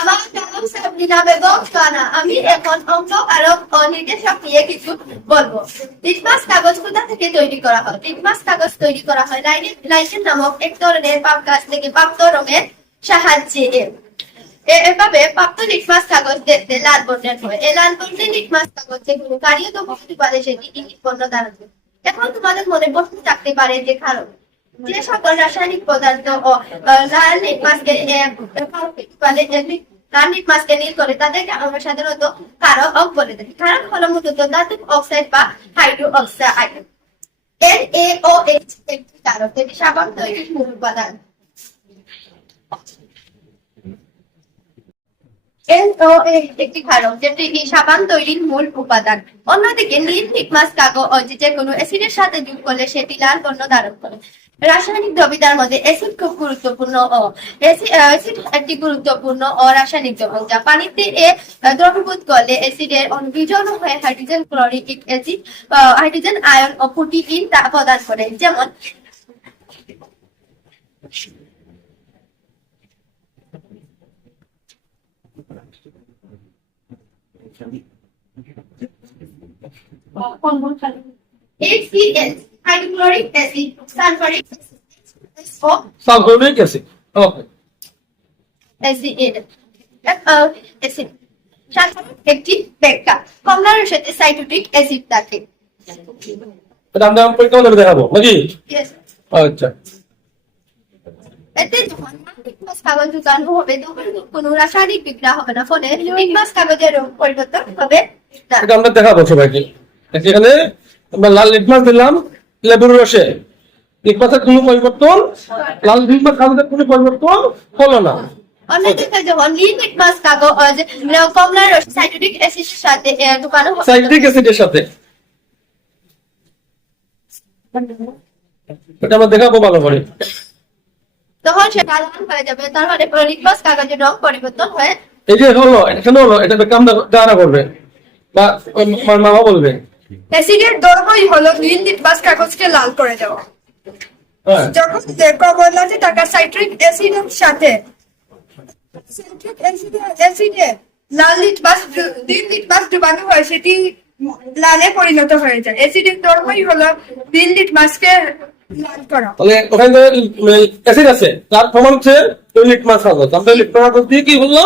আমার বেগম আমি এখন নিয়ে কিছু বলব। লিটমাস কাগজ থেকে তৈরি করা হয়? লিটমাস কাগজ তৈরি করা হয় লাইসেন নামক এক ধরনের পাপ থেকে প্রাপ্ত রঙের সাহায্যে। এভাবে প্রাপ্ত লিটমাস কাগজ দেখতে লাল বর্ণের হয়। এই লাল বর্ণের লিটমাস কাগজ যেগুলো প্রতিবাদে সেটি ইঙ্গিত বর্ণ দ্বারা এখন তোমাদের মনে প্রশ্ন থাকতে পারে যে কারণ। যে সকল রাসায়নিক পদার্থ ও লাল লিটমাসকে মানে লাল লিটমাসকে নীল করে, তাদেরকে আমরা সাধারণত কারক বলে থাকি। কারক হলো মূলত ধাতব অক্সাইড বা hydro oxide N A O H একটি কারক এটি সাবান তৈরির মূল উপাদান। একটি কারক যেটি সাবান তৈরির মূল উপাদান। অন্যদিকে নীল লিটমাস কাগজ, যে কোনো অ্যাসিডের সাথে যোগ করলে সেটি লাল বর্ণ ধারণ করে। রাসায়নিক দ্রবিতার মধ্যে অ্যাসিড খুব গুরুত্বপূর্ণ ও অ্যাসিড একটি গুরুত্বপূর্ণ ও রাসায়নিক দ্রবণ যা পানিতে এ দ্রবীভূত করলে অ্যাসিডের অনুবিজন হয়ে hydrogen chloric acid hydrogen ion ও প্রোটিন তা প্রদান করে। যেমন HCl hydrochloric acid sulphuric acid ও সালফোনিক অ্যাসিড ওকে অ্যাসিড অ্যাসিড একটি ব্যাখ্যা কমলার সাথে সাইটোটিক অ্যাসিড থাকে। এটা আমরা পরীক্ষা করে দেখাবো নাকি? আচ্ছা। এতে যখন কাগজ ঢুকানো হবে তখন কোনো রাসায়নিক বিক্রিয়া হবে না ফলে লিটমাস কাগজের রং পরিবর্তন হবে। না এটা আমরা দেখাবো সবাইকে। এখানে আমরা লাল লিটমাস দিলাম। লেবুর রসে লিটমাসের কোনো পরিবর্তন? লাল লিটমাস কাগজের কোনো পরিবর্তন হলো না। সাথে এটা আমরা দেখাবো ভালো করে। তখন সেটা লাল হয়ে যাবে। তার মানে লিটমাস কাগজের রং পরিবর্তন হয়ে এই যে হলো এখানে হলো এটা কাম যারা করবে? বা মামা বলবে। অ্যাসিডের ধর্মই হলো নীল লিটমাস কাগজকে লাল করে দেওয়া। হ্যাঁ। যখন কমলাতে থাকা সাইট্রিক অ্যাসিডের সাথে সাইট্রিক অ্যাসিডে লাল লিটমাস নীল লিটমাস ডুবানো হয় সেটি লালে পরিণত হয়ে যায়। অ্যাসিডের ধর্মই হলো নীল লিটমাসকে লাল করা। তাহলে ওখানে অ্যাসিড আছে। তার প্রমাণ হচ্ছে ওই লিটমাস কাগজ। আমরা লিটমাস কাগজ দিয়ে কি হলো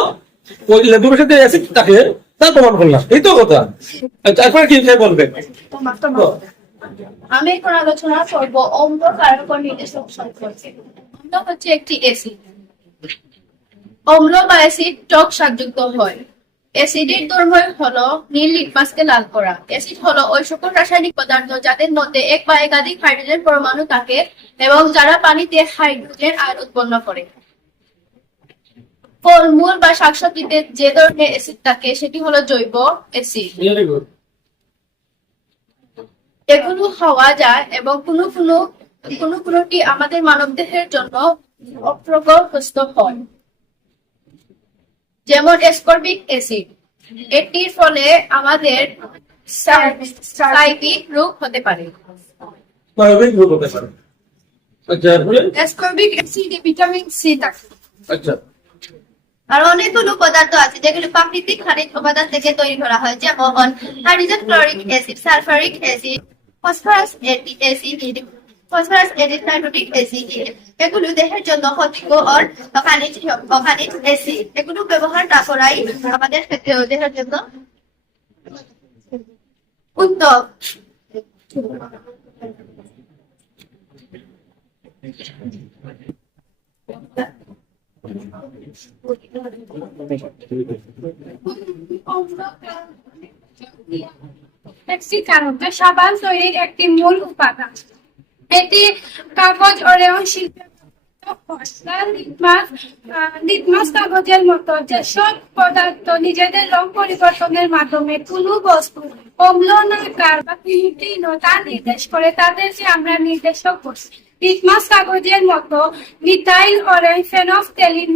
ওই লেবুর সাথে অ্যাসিড থাকে। প্রমাণ করলাম। এই তো কথা। আচ্ছা, কি বলবে? আমি এখন আলোচনা করব ও নির্দেশক সম্পর্কে। অম্ল হচ্ছে একটি অ্যাসিড অম্ল বা অ্যাসিড টক স্বাদযুক্ত হয়। অ্যাসিডের ধর্ম হলো নীল লিটমাসকে লাল করা। অ্যাসিড হলো ওই সকল রাসায়নিক পদার্থ যাদের মধ্যে এক বা একাধিক হাইড্রোজেন পরমাণু থাকে এবং যারা পানিতে হাইড্রোজেন আয়ন উৎপন্ন করে। ফলমূল বা শাকসবজিতে যে ধরনের অ্যাসিড থাকে সেটি হলো জৈব অ্যাসিড এগুলো হওয়া যায় এবং কোনো কোনো কোনো কোনোটি আমাদের মানবদেহের জন্য অপ্রগ্রস্ত হয়। যেমন এসকর্বিক অ্যাসিড এটির ফলে আমাদের সাইটিক রোগ হতে পারে। রোগ হতে পারে। আচ্ছা? অ্যাসকর্বিক অ্যাসিডে ভিটামিন সি থাকে। আচ্ছা। আর অনেকগুলো পদার্থ আছে, যেগুলো প্রাকৃতিক খনিজ উপাদান থেকে তৈরি করা হয়, যেমন hydrogen chloric acid, sulphuric acid, phosphorus acid phosphorus acid, nitric acid, এগুলো দেহের জন্য ক্ষতিকর খনিজ খনিজ অ্যাসিড, এগুলো ব্যবহার না করাই আমাদের ক্ষেত্রে দেহের জন্য উত্তম। একটি কারণে সাবান তৈরির একটি মূল উপাদান। এটি কাগজ ও রেয়ন শিল্পে কাগজের মতো যেসব পদার্থ নিজেদের রং পরিবর্তনের মাধ্যমে বস্তু অম্ল না কার বা তা নির্দেশ করে আমরা নির্দেশক বলি লিটমাস কাগজের মতো মিথাইল, অরেঞ্জ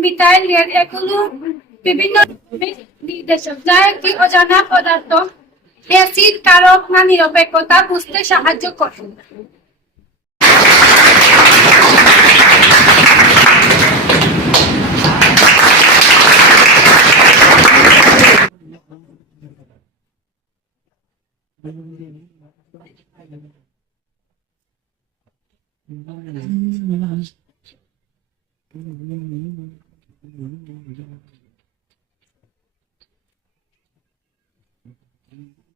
মিথাইল এগুলো বিভিন্ন নির্দেশক। যা একটি অজানা পদার্থ, অ্যাসিড কারক না নিরপেক্ষতা বুঝতে সাহায্য করে। Thank you.